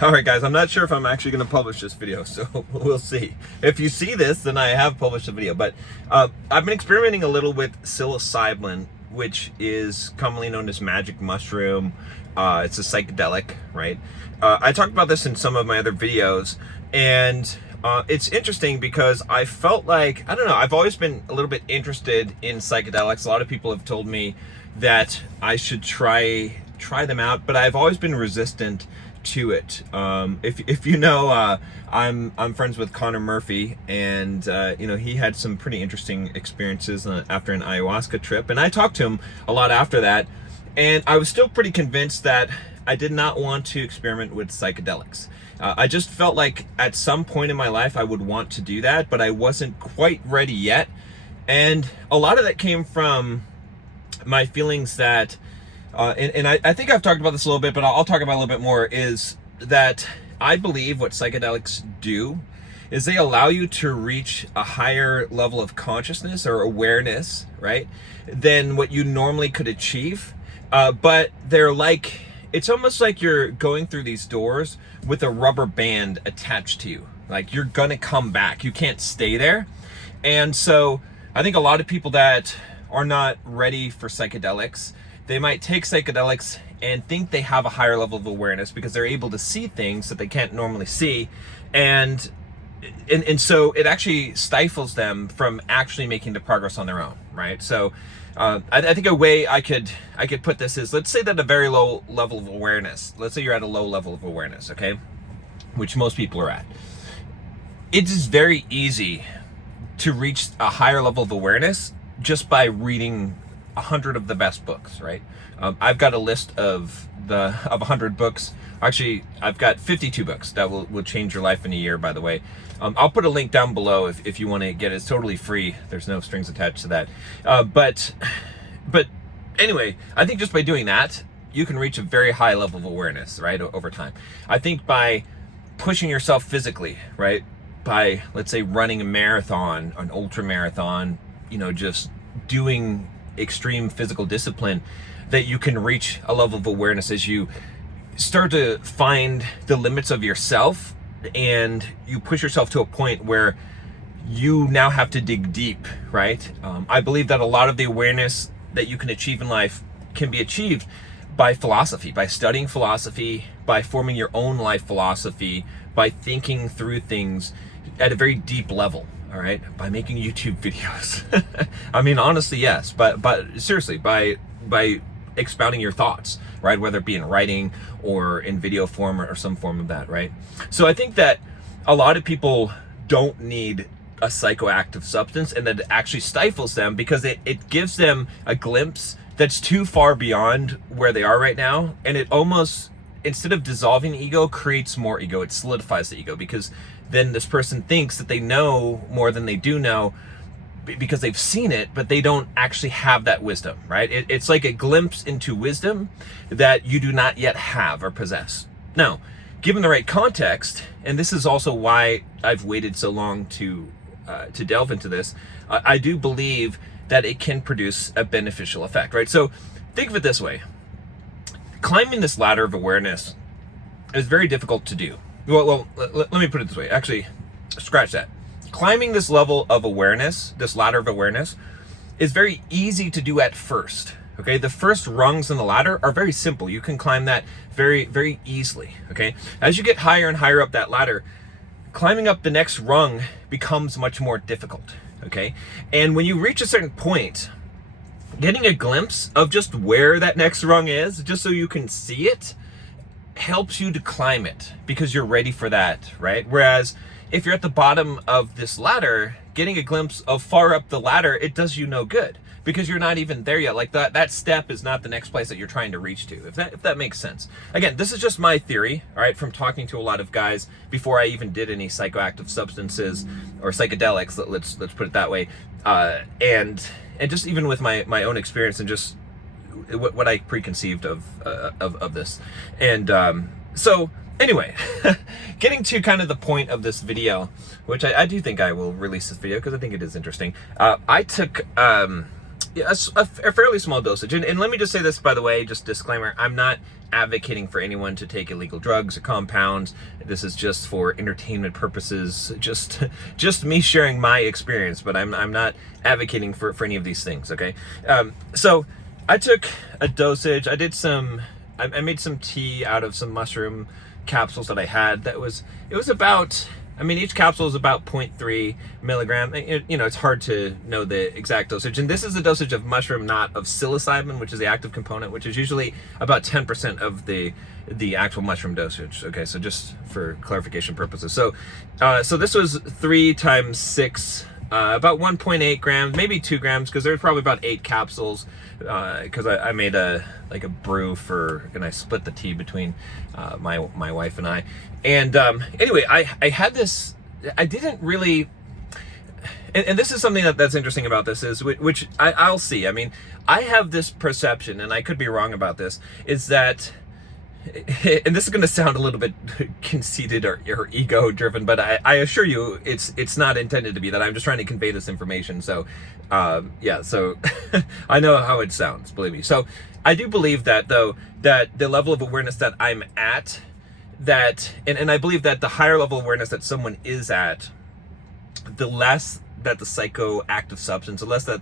All right, guys, I'm not sure if I'm actually going to publish this video, so we'll see. If you see this, then I have published a video, but I've been experimenting a little with psilocybin, which is commonly known as magic mushroom. It's a psychedelic, right? I talked about this in some of my other videos, and it's interesting because I felt like, I don't know, I've always been a little bit interested in psychedelics. A lot of people have told me that I should try them out, but I've always been resistant to it. If you know, I'm friends with Connor Murphy, and he had some pretty interesting experiences after an ayahuasca trip, and I talked to him a lot after that, and I was still pretty convinced that I did not want to experiment with psychedelics. I just felt like at some point in my life I would want to do that, but I wasn't quite ready yet, and a lot of that came from my feelings that I think I've talked about this a little bit, but I'll talk about it a little bit more, is that I believe what psychedelics do is they allow you to reach a higher level of consciousness or awareness, right, than what you normally could achieve. But they're like, it's almost like you're going through these doors with a rubber band attached to you. Like, you're gonna come back. You can't stay there. And so I think a lot of people that are not ready for psychedelics, they might take psychedelics and think they have a higher level of awareness because they're able to see things that they can't normally see, and so it actually stifles them from actually making the progress on their own, right? So I think a way I could put this is, let's say that a very low level of awareness, let's say you're at a low level of awareness, okay, which most people are at. It is very easy to reach a higher level of awareness just by reading 100 of the best books, right? I've got a list of 100 books. Actually, I've got 52 books that will change your life in a year, by the way. I'll put a link down below if you want to get it. It's totally free. There's no strings attached to that. But anyway, I think just by doing that, you can reach a very high level of awareness, right, over time. I think by pushing yourself physically, right, by, let's say, running a marathon, an ultra marathon, just doing extreme physical discipline, that you can reach a level of awareness as you start to find the limits of yourself, and you push yourself to a point where you now have to dig deep, right? I believe that a lot of the awareness that you can achieve in life can be achieved by philosophy, by studying philosophy, by forming your own life philosophy, by thinking through things at a very deep level. All right, by making YouTube videos. I mean, honestly, yes, but seriously, by expounding your thoughts, right? Whether it be in writing or in video form or some form of that, right? So I think that a lot of people don't need a psychoactive substance, and that it actually stifles them because it gives them a glimpse that's too far beyond where they are right now, and it almost, instead of dissolving the ego, creates more ego. It solidifies the ego, because then this person thinks that they know more than they do know because they've seen it, but they don't actually have that wisdom, right? It's like a glimpse into wisdom that you do not yet have or possess. Now, given the right context, and this is also why I've waited so long to delve into this, I do believe that it can produce a beneficial effect, right? So think of it this way. Climbing this ladder of awareness is very difficult to do. Well, let me put it this way. Actually, scratch that. Climbing this level of awareness, this ladder of awareness, is very easy to do at first, okay? The first rungs in the ladder are very simple. You can climb that very, very easily, okay? As you get higher and higher up that ladder, climbing up the next rung becomes much more difficult, okay? And when you reach a certain point, getting a glimpse of just where that next rung is, just so you can see it, helps you to climb it because you're ready for that, right? Whereas if you're at the bottom of this ladder, getting a glimpse of far up the ladder, it does you no good because you're not even there yet. Like that step is not the next place that you're trying to reach to, if that makes sense. Again, this is just my theory, all right, from talking to a lot of guys before I even did any psychoactive substances or psychedelics, let's put it that way, and just even with my own experience and just what I preconceived of this. And so anyway, getting to kind of the point of this video, which I do think I will release this video because I think it is interesting. I took Yeah, a fairly small dosage. And let me just say this, by the way, just disclaimer, I'm not advocating for anyone to take illegal drugs or compounds. This is just for entertainment purposes, just me sharing my experience, but I'm not advocating for any of these things, okay? So I took a dosage. I made some tea out of some mushroom capsules that I had. It was about, each capsule is about 0.3 milligram. It's hard to know the exact dosage. And this is the dosage of mushroom, not of psilocybin, which is the active component, which is usually about 10% of the actual mushroom dosage. Okay, so just for clarification purposes. So this was 3 times 6, about 1.8 grams, maybe 2 grams, because there's probably about 8 capsules. Because I made a brew and I split the tea between my wife and I. And anyway, I had this. I didn't really. And this is something that's interesting about this is which I'll see. I have this perception, and I could be wrong about this, is that. And this is going to sound a little bit conceited or ego driven, but I assure you it's not intended to be that. I'm just trying to convey this information. So so I know how it sounds, believe me. So I do believe that, though, that the level of awareness that I'm at, and I believe that the higher level of awareness that someone is at, the less that the psychoactive substance, the less that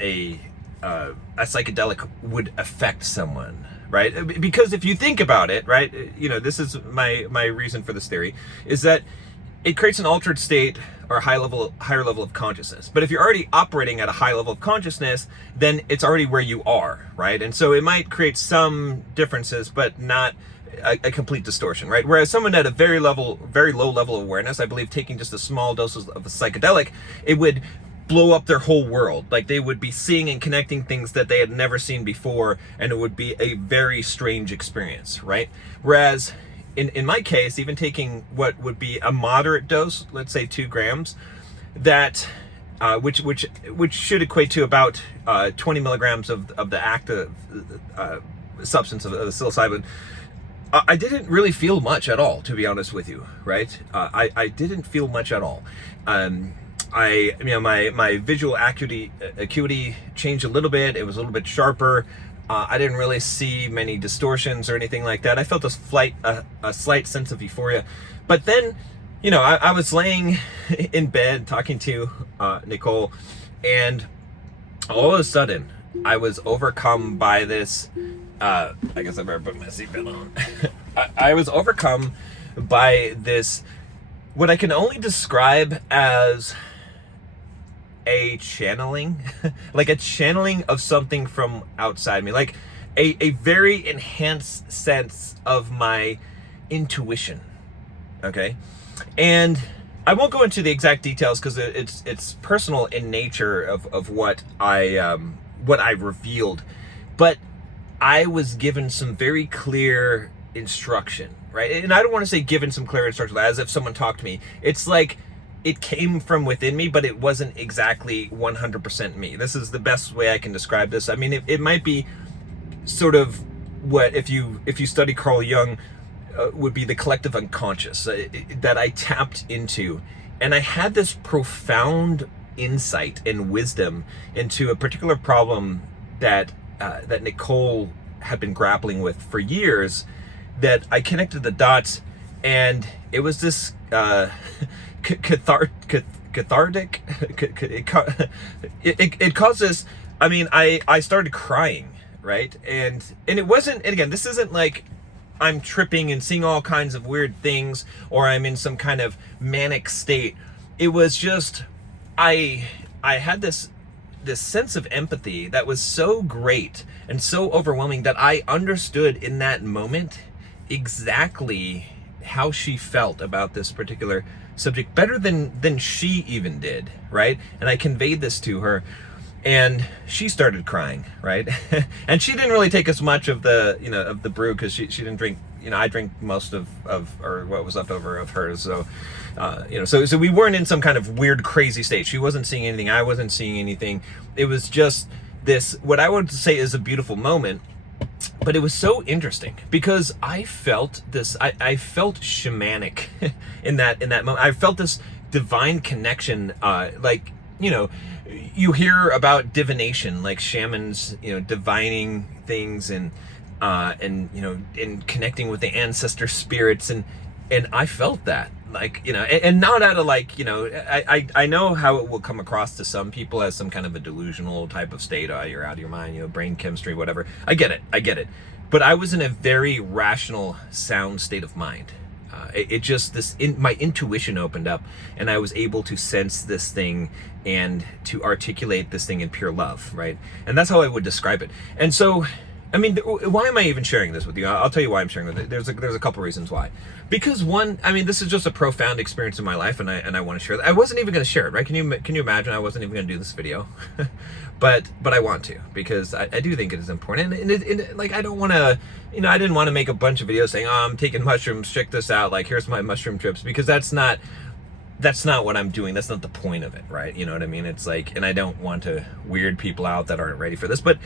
a psychedelic would affect someone. Right? Because if you think about it, right, this is my reason for this theory, is that it creates an altered state or higher level of consciousness. But if you're already operating at a high level of consciousness, then it's already where you are, right? And so it might create some differences, but not a complete distortion, right? Whereas someone at a very low level of awareness, I believe taking just a small dose of a psychedelic, it would blow up their whole world. Like, they would be seeing and connecting things that they had never seen before, and it would be a very strange experience, right? Whereas in my case, even taking what would be a moderate dose, let's say 2 grams, that which should equate to about 20 milligrams of the active substance of the psilocybin, I didn't really feel much at all, to be honest with you, right? I didn't feel much at all. My visual acuity changed a little bit. It was a little bit sharper. I didn't really see many distortions or anything like that. I felt a slight sense of euphoria. But then, I was laying in bed talking to Nicole, and all of a sudden, I was overcome by this. I guess I better put my seatbelt on. I was overcome by this, what I can only describe as a channeling, like a channeling of something from outside me, like a very enhanced sense of my intuition. Okay. And I won't go into the exact details because it's personal in nature of what I revealed, but I was given some very clear instruction, right? And I don't want to say given some clear instruction as if someone talked to me. It's like it came from within me, but it wasn't exactly 100% me. This is the best way I can describe this. It might be sort of what, if you study Carl Jung, would be the collective unconscious that I tapped into. And I had this profound insight and wisdom into a particular problem that Nicole had been grappling with for years, that I connected the dots, and it was this cathartic. It caused this. I started crying, right? And it wasn't. And again, this isn't like I'm tripping and seeing all kinds of weird things, or I'm in some kind of manic state. It was just I had this sense of empathy that was so great and so overwhelming that I understood in that moment exactly how she felt about this particular subject better than she even did, right? And I conveyed this to her, and she started crying, right? And she didn't really take as much of the brew, because she didn't drink. I drank most of or what was left over of hers. So so we weren't in some kind of weird, crazy state. She wasn't seeing anything. I wasn't seeing anything. It was just this, what I would say is a beautiful moment. But it was so interesting because I felt this. I felt shamanic in that moment. I felt this divine connection, like you know, you hear about divination, like shamans, you know, divining things and you know, in connecting with the ancestor spirits, and I felt that, like, you know, and not out of like, you know, I know how it will come across to some people as some kind of a delusional type of state. Oh, you're out of your mind, you know, brain chemistry, whatever. I get it. But I was in a very rational, sound state of mind. It just, my intuition opened up, and I was able to sense this thing and to articulate this thing in pure love, right? And that's how I would describe it. And so, I mean, why am I even sharing this with you? I'll tell you why I'm sharing it. There's a couple reasons why. Because one, I mean, this is just a profound experience in my life, and I want to share that. I wasn't even going to share it, right? Can you imagine? I wasn't even going to do this video, but I want to, because I do think it is important. And like, I don't want to, you know, I didn't want to make a bunch of videos saying, oh, I'm taking mushrooms, check this out, like, here's my mushroom trips, because that's not what I'm doing. That's not the point of it, right? You know what I mean? It's like, and I don't want to weird people out that aren't ready for this, but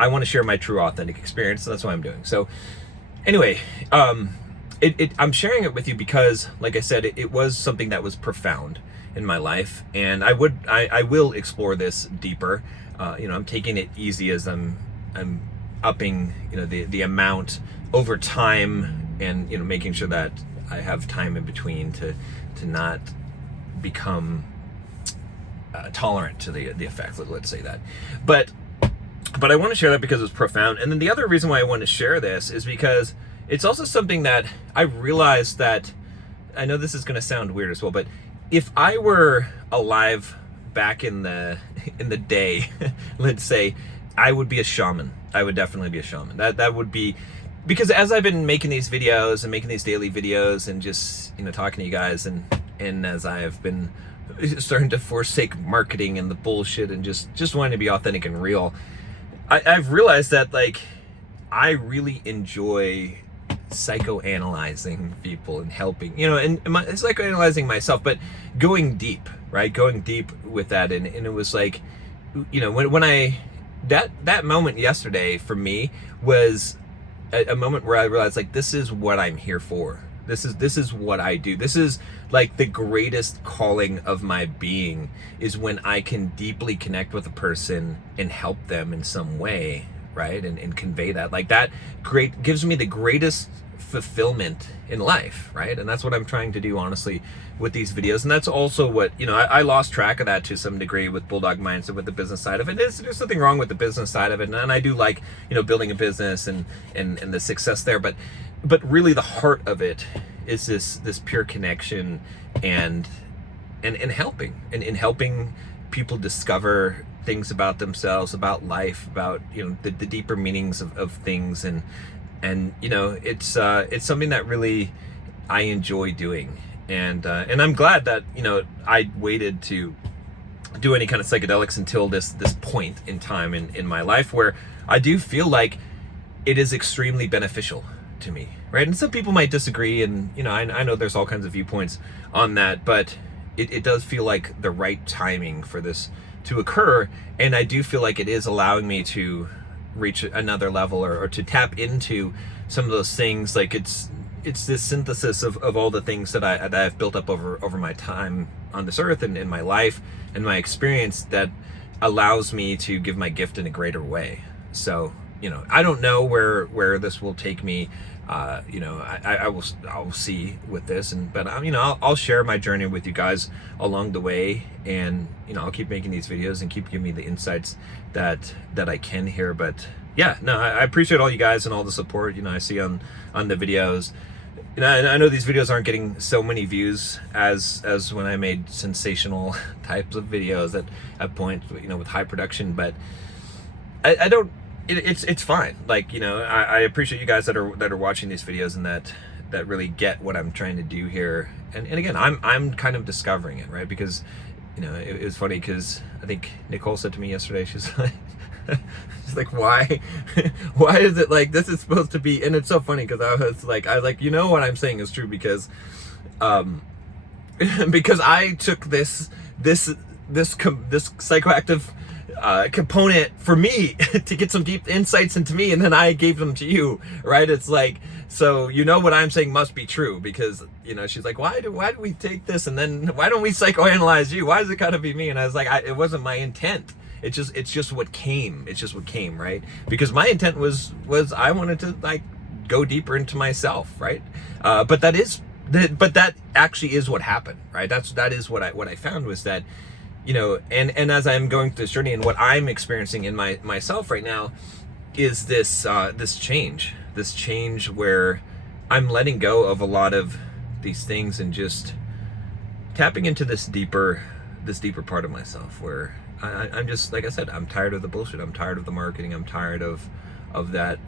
I want to share my true, authentic experience, so that's what I'm doing. So anyway, I'm sharing it with you because, like I said, it was something that was profound in my life, and I will explore this deeper. You know, I'm taking it easy as I'm upping, you know, the amount over time, and, you know, making sure that I have time in between to not become tolerant to the effects. Let's say that, but I want to share that because it's profound. And then the other reason why I want to share this is because it's also something that I realized that, I know this is going to sound weird as well, but if I were alive back in the day, let's say, I would be a shaman. I would definitely be a shaman. That would be, because as I've been making these videos and making these daily videos and just, you know, talking to you guys, and as I have been starting to forsake marketing and the bullshit and just wanting to be authentic and real, I've realized that, like, I really enjoy psychoanalyzing people and helping, you know, and psychoanalyzing myself, but going deep, right? Going deep with that. And it was like, you know, when that moment yesterday for me was a moment where I realized, like, this is what I'm here for. This is what I do. This is like the greatest calling of my being, is when I can deeply connect with a person and help them in some way, right? And convey that. Like, that gives me the greatest fulfillment in life, right? And that's what I'm trying to do, honestly, with these videos. And that's also what, you know, I lost track of that to some degree with Bulldog Mindset, with the business side of it. There's nothing wrong with the business side of it, and I do like, you know, building a business and the success there, but really the heart of it is this pure connection and helping people discover things about themselves, about life, about, you know, the deeper meanings of things, and you know, it's something that really I enjoy doing, and I'm glad that, you know, I waited to do any kind of psychedelics until this point in time in my life, where I do feel like it is extremely beneficial to me, right? And some people might disagree, and, you know, I know there's all kinds of viewpoints on that, but it does feel like the right timing for this to occur, and I do feel like it is allowing me to reach another level, or to tap into some of those things. Like, it's this synthesis of all the things that I've built up over my time on this earth and in my life and my experience, that allows me to give my gift in a greater way. So, you know, I don't know where this will take me. You know, I'll see with this, but you know, I'll share my journey with you guys along the way, and, you know, I'll keep making these videos and keep giving me the insights that I can here. But yeah, no, I appreciate all you guys and all the support, you know, I see on the videos. You know, and I know these videos aren't getting so many views as when I made sensational types of videos at points, you know, with high production, but I don't. It's fine. Like, you know, I appreciate you guys that are watching these videos and that really get what I'm trying to do here. And again, I'm kind of discovering it, right? Because, you know, it was funny because I think Nicole said to me yesterday, she's like, why is it like this is supposed to be? And it's so funny because I was like, you know, what I'm saying is true, because because I took this psychoactive component for me to get some deep insights into me, and then I gave them to you, right? It's like, so what I'm saying must be true, because she's like, why do we take this, and then why don't we psychoanalyze you? Why does it gotta be me? And I was like, it wasn't my intent. It's just what came. It's just what came, right? Because my intent was I wanted to like go deeper into myself, right? But that actually is what happened, right? That is what I found, was that, and as I'm going through this journey, and what I'm experiencing in myself right now is this change where I'm letting go of a lot of these things and just tapping into this deeper part of myself, where I'm just, like I said, I'm tired of the bullshit. I'm tired of the marketing. I'm tired of that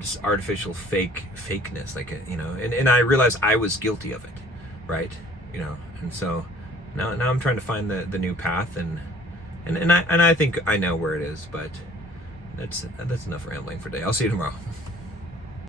just artificial fakeness, like, and I realized I was guilty of it, right? And so now I'm trying to find the new path, and I think I know where it is, but that's enough rambling for today. I'll see you tomorrow.